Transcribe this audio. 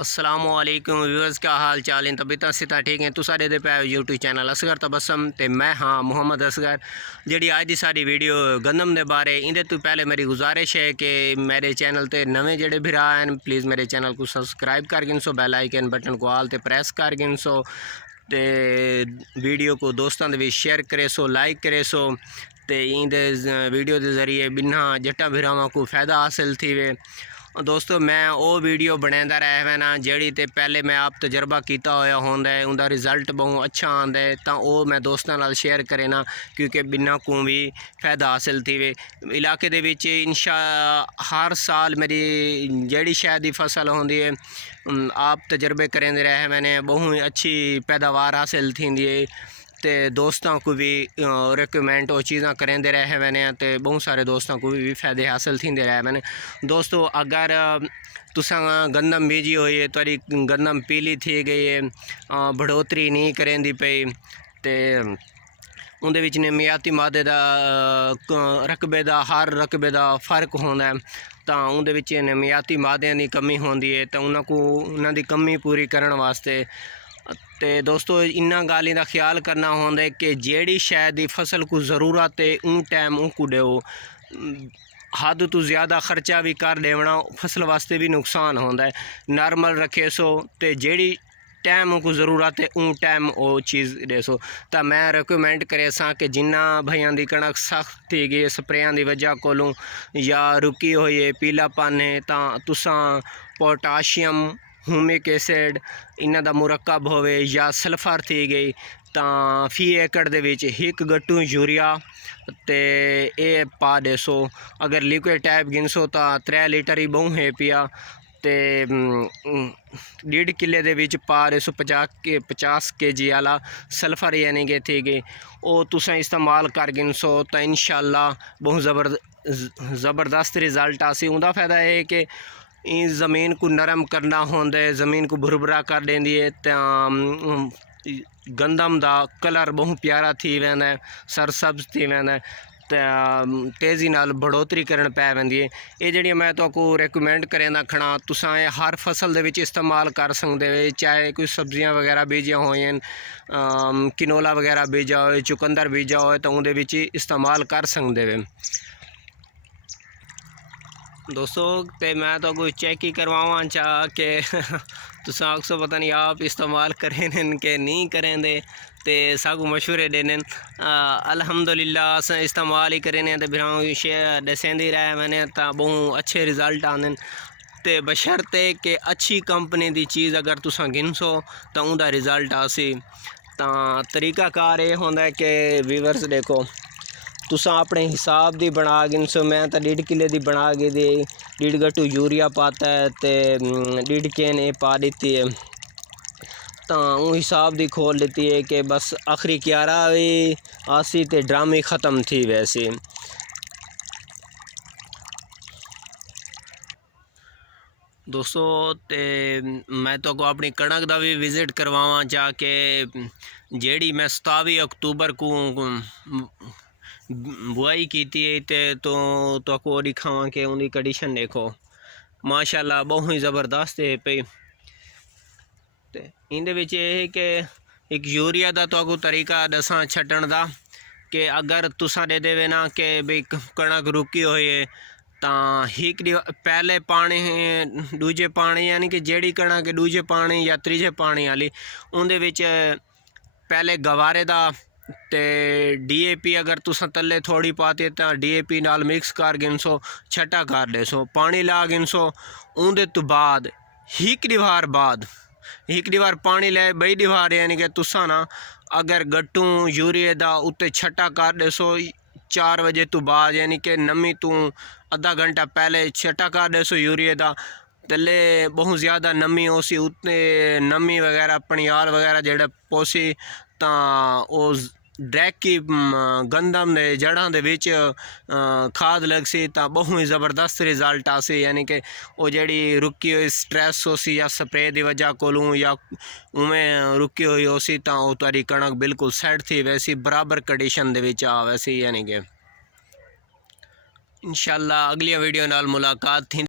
अस्सलामुअलैकुम व्यूअर्स, क्या हाल चाल हैं? तबीयत सिता ठीक हैं? तुसा दे पे यूट्यूब चैनल असगर तबसम ते मैं हाँ मुहम्मद असगर। जी आज की सारी वीडियो गंदम के बारे इंदे तो पहले मेरी गुजारिश है कि मेरे चैनल ते नवे जेडे भरा हैं प्लीज़ मेरे चैनल को सब्सक्राइब कर गिनसो, बैल आइकन बटन को आल ते प्रेस कर गिनसो ते वीडियो को दोस्तों के शेयर करे सो, लाइक करे सो ते इंदे वीडियो के जरिए बिना जट्टा भिरावां को फ़ायदा हासिल थी वे। दोस्तों मैं वो वीडियो बनाता रहा है ना जड़ी ते पहले मैं आप तजर्बा किया होया होंदा है, उनका रिजल्ट बहुत अच्छा आंदा है तो वो मैं दोस्तों नाल शेयर करे ना, क्योंकि बिना को भी फ़ायदा हासिल थी वे। इलाके दे विच हर साल मेरी जड़ी शायद ही फसल होंदी है आप तजर्बे करेंदे रहे मैंने बहुत अच्छी पैदावार हासिल थी है ते दोस्तों को भी रिकमेंड वो चीज़ा करेंदे रहे मैंने ते बहुत सारे दोस्तों को भी फ़ायदे हासिल थींदे रहे मैंने। दोस्तों अगर तुसा गंदम बीजी हुई है तो गंदम पीली थी गई है, बढ़ोतरी नहीं करेंदी पई ते उनदे विच नमियाती मादे दा रकबे दा हर रकबे दा फ़र्क होंदा है तो उनदे विच नमियाती मादियां दी कमी होंदी है तो उन्हां दी कमी पूरी करने वास्ते ते दोस्तों इन्ना गाली का ख्याल करना होंदा है कि जेड़ी शायद ही फसल को ज़रूरत है उन टाइम उनको देओ। हद तो ज़्यादा खर्चा भी कर देवना फसल वास्ते भी नुकसान होंदा है। नॉर्मल रखे सो ते जेड़ी टाइम को ज़रूरत है उन टाइम वो चीज़ दे सो। तो मैं रिकमेंड करे सा कि जिन्ना भैया की कणक सख्त थी गई स्प्रेयां की वजह कोलों या रुकी हुई है पीलापन है तो तुसा पोटाशियम ह्यूमिक एसिड इन्हां दा मुरक्कब होवे या सल्फर थी गई तो फी एकड़ दे विच 1 गट्टू यूरिया ते ए पा देसो। अगर लिक्विड टाइप गिनसो तो 3 लीटर ही बहु है पिया ते 1.5 किले दे विच पा देसो 50 kg वाला सल्फर यानी कि थी गई वो तुसा इस्तेमाल कर गिनसो तो इंशाल्लाह बहुत ज़बरदस्त रिज़ल्ट आसी। उनका फ़ायदा है कि इस ज़मीन को नरम करना होंदा है, ज़मीन को भुरभुरा कर देंदी है तो गंदम दा कलर बहुत प्यारा थी वेंदा है, सरसब्ज थी वेंदा है तो तेज़ी नाल बढ़ोतरी करन पै वेंदी है। ये जड़ी मैं तो को रिकमेंड करेंदा खड़ा तुसां हर फसल दे विच इस्तेमाल कर सकदे हो, चाहे कोई सब्जियां वगैरह बीजिया होयन किनोला वगैरह बीजा हो चुकंदर बीजा हो तो उनदे विच इस्तेमाल कर सकदे हो। दोस्तों ते मैं तो कोई चेक ही करवावा चाह के तुसा अक्सर पता नहीं आप इस्तेमाल करें के नहीं करें दे ते सागू मशवरे देने अल्हम्दुलिल्लाह अस इस्तेमाल ही करें तो फिर शेयर दसेंदी रहे मैंने तो बहुत अच्छे रिज़ल्ट आने ते बशर्ते कि अच्छी कंपनी की चीज़ अगर तुसा गिनसो तो उनका रिज़ल्ट आसी। तो तरीकाकार ये होंदा है कि व्यूअर्स देखो तुसा अपने हिसाब दी बना गिनसो। मैं तो 1.5 किले दी बना के दी 1.5 गट्टू यूरिया पाता है तो 1.5 कैन पा देती है तो वो हिसाब दी खोल देती है कि बस आखिरी 11 भी आसी तो ड्राम ही ख़त्म थी वैसे। दोस्तों ते मैं तो को अपनी कणक का भी विजिट करवावा जाके जेड़ी मैं 27 अक्तूबर को बुआई की थी तो को दिखावा कि उनकी कंडीशन देखो माशाल्लाह बहुत ही ज़बरदस्त है पे। तो इंदे विच है कि एक यूरिया का तो तरीका दसा छटन का कि अगर तुसा दे देवे ना कि भाई कणक रुकी हुई है तो एक पहले पानी दूजे पानी यानी कि जेड़ी कणक दूजे पानी या त्रीजे पानी वाली उनदे विच पहले गवारे दा ते DAP अगर तुसा तले थोड़ी पाती तो DAP नाल मिक्स कर गिनसो, छटा कर देसो, पानी ला गिनसो। उनदे तो बाद एक दीवार पानी ले बई दीवार यानी कि तुसा ना अगर गट्टू यूरिया दा उत्ते छटा कर देसो 4 बजे तो बाद यानी कि नमी तो आधा घंटा पहले छटा कर देसो यूरिया दा तले बहुत ज़्यादा नमी होसी उतने नमी वगैरह पनियाल वगैरह जेड़ा पोसी तो डायरेक्ट की गंदम दे जड़ां दे विच खाद लगसी तो बहुत ही ज़बरदस्त रिज़ल्ट आसी। यानी कि वो जड़ी रुकी हुई स्ट्रेस होसी या स्प्रे की वजह कोलों या उमें रुकी हुई होसी तो वो तारी कणक बिल्कुल सेट थी वैसी बराबर कंडीशन दे विच आ वैसी। यानी कि इंशाल्लाह अगली वीडियो नाल मुलाकात थी।